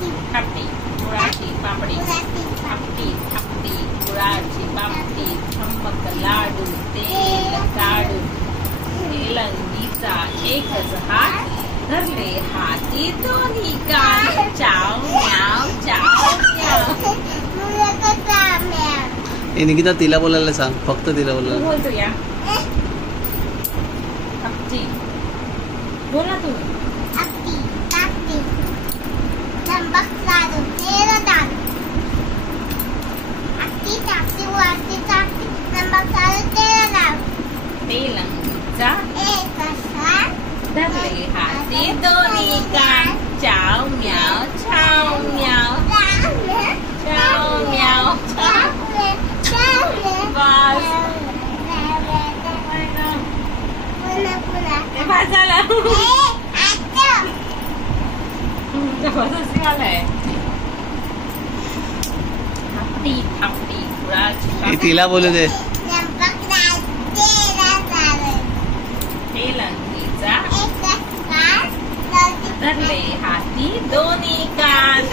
थापटी गुळाची पापडी थापटी थापटी गुळाची पापडी ठम्मक लाडू तेल काढून तेलंगीचा एकच हात धरले हाती दोन्ही कान चाव म्याव चाव म्याव. निकिता तिला बोलायला सांग, फक्त तिला तू बोलायला. बोलतो या थापटी बोला तू. तेलंगीचा धरले हाती दोन्ही कान चाव म्याव चाव म्याव चाव म्याव चाव. बस ते बस झालं. जबरदस्ती वाला आहे. थापटी थापटी गुळाची तिला बोलू दे. तेलंगीचा धरले हाती दोन्ही कान